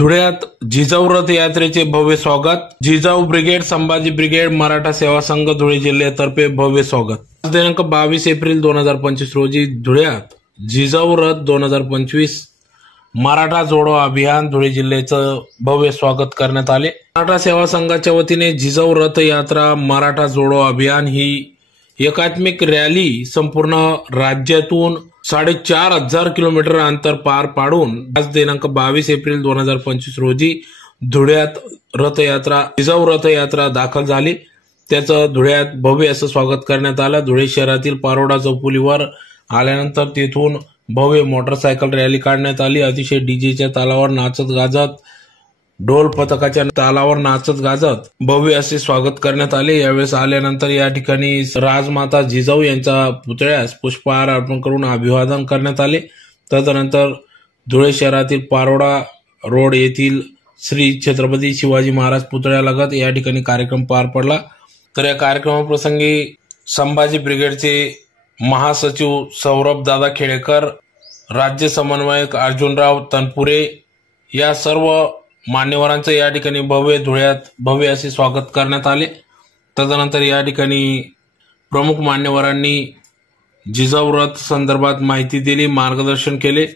धुळ्यात जिजाऊ रथ यात्रेचे भव्य स्वागत। जिजाऊ ब्रिगेड, संभाजी ब्रिगेड, मराठा सेवा संघ धुळे जिल्ह्यातर्फे भव्य स्वागत। दिनांक 22 एप्रिल 2025 रोजी धुळ्यात जिजाऊ रथ 2025 मराठा जोडो अभियान धुळे जिल्ह्याचं भव्य स्वागत करण्यात आले। मराठा सेवा संघाच्या वतीने जिजाऊ रथ यात्रा मराठा जोडो अभियान ही एकात्मिक रॅली संपूर्ण राज्यातून 4,500 किलोमीटर अंतर पार पाडून आज दिनांक 22 एप्रिल 2025 रोजी धुळ्यात रथयात्रा जिजाऊ रथयात्रा दाखल झाली। त्याचं धुळ्यात भव्य असं स्वागत करण्यात आलं। धुळे शहरातील पारोडा चौफुलीवर आल्यानंतर तेथून भव्य मोटरसायकल रॅली काढण्यात आली। अतिशय डीजेच्या तालावर नाचत गाजत, ढोल पथकाच्या तालावर नाचत गाजत भव्य असे स्वागत करण्यात आले। यावेळेस आल्यानंतर या ठिकाणी राजमाता जिजाऊ यांच्या पुतळ्यास पुष्पहार अर्पण करून अभिवादन करण्यात आले। तदनंतर धुळे शहरातील पारोडा रोड येथील श्री छत्रपती शिवाजी महाराज पुतळ्यालगत या ठिकाणी कार्यक्रम पार पडला। तर या कार्यक्रमाप्रसंगी संभाजी ब्रिगेडचे महासचिव सौरभ दादा खेडेकर, राज्य समन्वयक अर्जुनराव तनपुरे या सर्व मान्यवरांचे या ठिकाणी धुळ्यात भव्य असे स्वागत करण्यात आले। तदनंतर या ठिकाणी प्रमुख मान्यवरांनी जिजाऊ रथ संदर्भात माहिती दिली, मार्गदर्शन केले।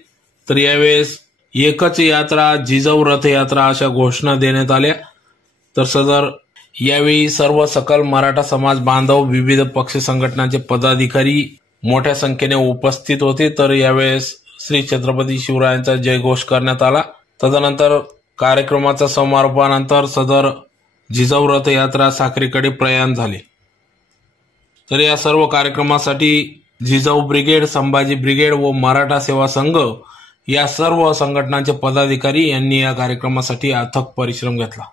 तर यावेळेस एकच यात्रा जिजाऊ रथ यात्रा अशा घोषणा देण्यात आल्या। तर सदर यावेळी सर्व सकल मराठा समाज बांधव, विविध पक्ष संघटनांचे पदाधिकारी मोठ्या संख्येने उपस्थित होते। तर यावेळेस श्री छत्रपती शिवरायांचा जयघोष करण्यात आला। तदनंतर कार्यक्रमाच्या समारोपानंतर सदर जिजाऊ रथ यात्रा साक्रीकडे प्रयाण झाले। तर या सर्व कार्यक्रमासाठी जिजाऊ ब्रिगेड, संभाजी ब्रिगेड व मराठा सेवा संघ या सर्व संघटनांचे पदाधिकारी यांनी या कार्यक्रमासाठी अथक परिश्रम घेतला।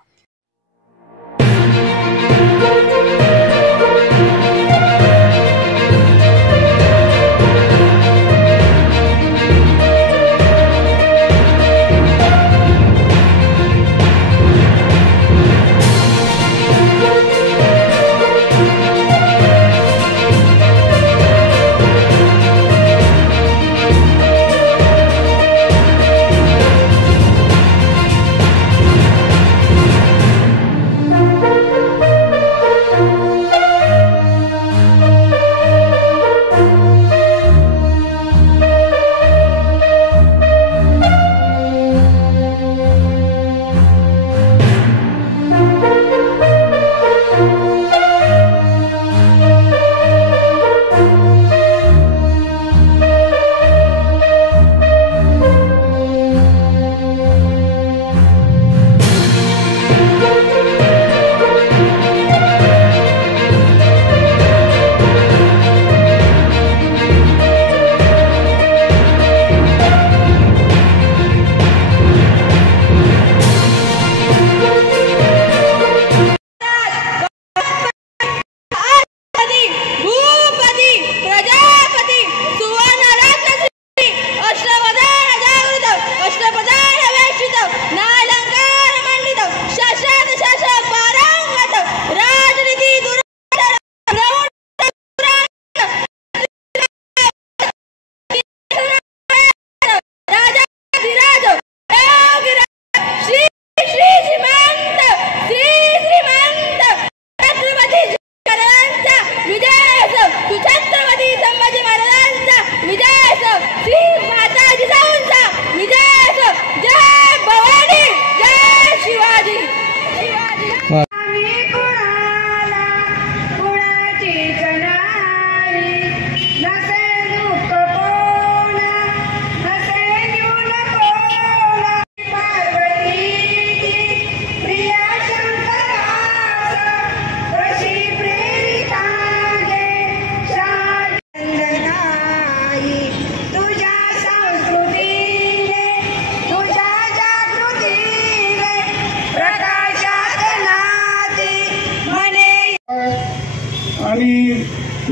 आणि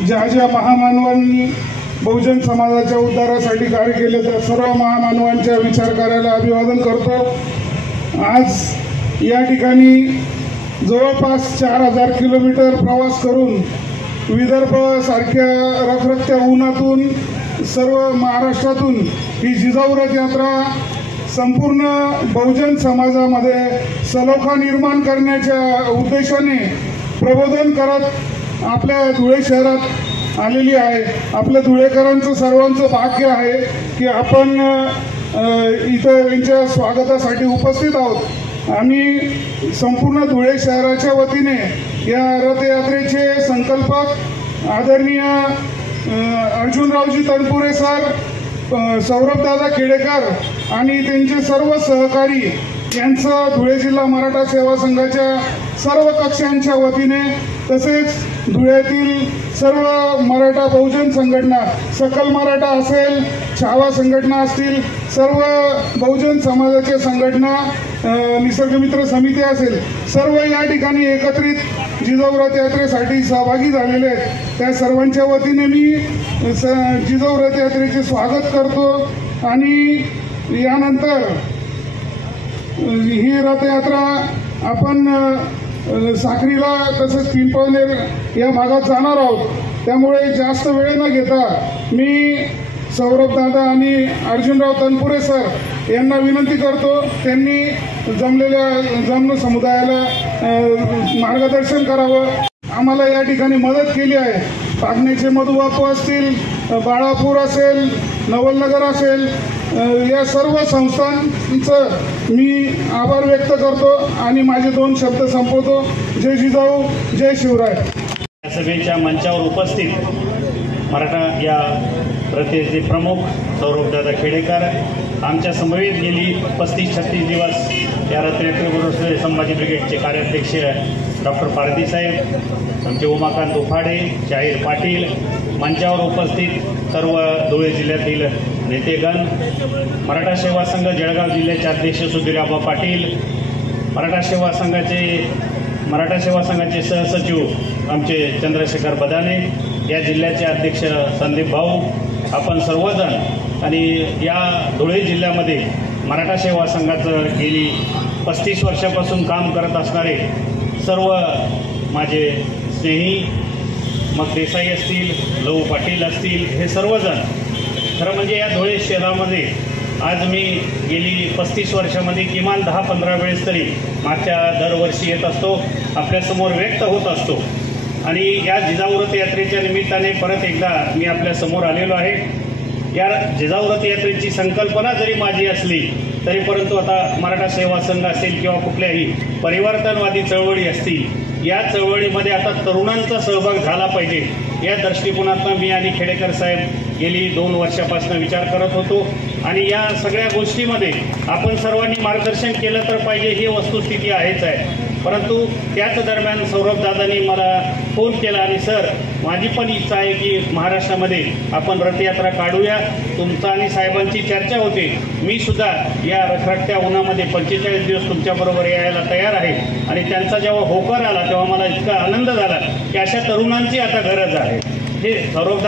ज्या महामानवांनी बहुजन समाजाच्या उद्धारासाठी कार्य केले त्या सर्व महामानवांचा विचार करायला अभिवादन करतो। आज या ठिकाणी जवळपास 4,000 किलोमीटर प्रवास करून विदर्भ सारख्या रखरखत्या उन्हातून सर्व महाराष्ट्रातून ही जिजाऊ रथ यात्रा संपूर्ण बहुजन समाजामध्ये सलोखा निर्माण करण्याच्या उद्देशाने प्रबोधन करत आपल्या धुळे शहरात आलेली आहे। आपल्या धुळेकरांचं सर्वांचं भाग्य आहे की आपण इथं यांच्या स्वागतासाठी उपस्थित आहोत। आम्ही संपूर्ण धुळे शहराच्या वतीने या रथयात्रेचे संकल्पक आदरणीय अर्जुनरावजी तनपुरे सर, सौरभदादा खेडेकर आणि त्यांचे सर्व सहकारी यांचं धुळे जिल्हा मराठा सेवा संघाच्या सर्व कक्षांच्या वतीने तसेच धुळ्यातील सर्व मराठा बहुजन संघटना, सकल मराठा असेल, छावा संघटना असतील, सर्व बहुजन समाजाच्या संघटना, निसर्गमित्र समिती असेल, सर्व या ठिकाणी एकत्रित जिजाऊ रथ यात्रेसाठी सहभागी झालेले आहेत। त्या सर्वांच्या वतीने मी जिजाऊ रथ यात्रेचे स्वागत करतो आणि यानंतर ही रथयात्रा आपण साक्रीला तसेच पिंपळनेर या भागात जाणार आहोत। त्यामुळे जास्त वेळ न घेता मी सौरभदादा आणि अर्जुनराव तनपुरे सर यांना विनंती करतो, त्यांनी जमलेल्या समुदायाला मार्गदर्शन करावं। आम्हाला या ठिकाणी मदत केली आहे। पागणेचे मधुबापू असतील, बाळापूर असेल, नवलनगर असेल, या सर्व संस्थांचं मी आभार व्यक्त करतो आणि माझे 2 शब्द संपवतो। जय जिजाऊ, जय शिवराय। सभेच्या मंचावर उपस्थित मराठा या रथयात्रेचे प्रमुख सौरभदादा खेडेकर, आमच्या समवेत गेली 35-36 दिवस या रथयात्रेबरोबर संभाजी ब्रिगेडचे कार्याध्यक्ष डॉक्टर पारधी साहेब, आमचे उमाकांत उफाडे, जाहीर पाटील, मंचावर उपस्थित सर्व धुळे जिल्ह्यातील नेतेगण, मराठा सेवा संघ जळगाव जिल्ह्याचे अध्यक्ष सुधीरआबा पाटील, मराठा सेवा संघाचे सहसचिव आमचे चंद्रशेखर बदाने, या जिल्ह्याचे अध्यक्ष संदीप भाऊ, आपण सर्वजण आणि या धुळे जिल्ह्यामध्ये मराठा सेवा संघाचं गेली 35 वर्षापासून काम करत असणारे सर्व माझे स्नेही, मग देसाई असतील, लहू पाटील असतील, हे सर्वजण खरं म्हणजे या धुळे शहरामध्ये आज मी गेली 35 वर्षामध्ये किमान 10-15 वेळेस तरी मागच्या दरवर्षी येत असतो, आपल्यासमोर व्यक्त होत असतो आणि या जिजाऊ रथ यात्रेच्या निमित्ताने परत एकदा मी आपल्यासमोर आलेलो आहे। या जिजाऊ रथ यात्रेची संकल्पना जरी माझी असली तरी परंतु आता मराठा सेवा संघ असेल किंवा कुठल्याही परिवर्तनवादी चळवळी असतील, या चळवळीमध्ये आता तरुणांचा सहभाग झाला पाहिजे या दृष्टिकोनातून मी आणि खेडेकर साहेब गेली 2 वर्षापासून विचार करत होतो आणि या सगळ्या गोष्टीमध्ये आपण सर्वांनी मार्गदर्शन केलं तर पाहिजे, ही वस्तुस्थिती आहेच आहे। परंतु त्याच दरम्यान सौरभदादांनी मला फोन केला आणि सर, माझी पण इच्छा आहे की महाराष्ट्रामध्ये आपण रथयात्रा काढूया। तुमचा आणि साहेबांची चर्चा होते, मी सुद्धा या रखरखत्या उन्हामध्ये 45 दिवस तुमच्याबरोबर यायला तयार आहे आणि त्यांचा जेव्हा होकार आला तेव्हा मला इतका आनंद झाला की अशा तरुणांची आता गरज आहे। हे सौरभ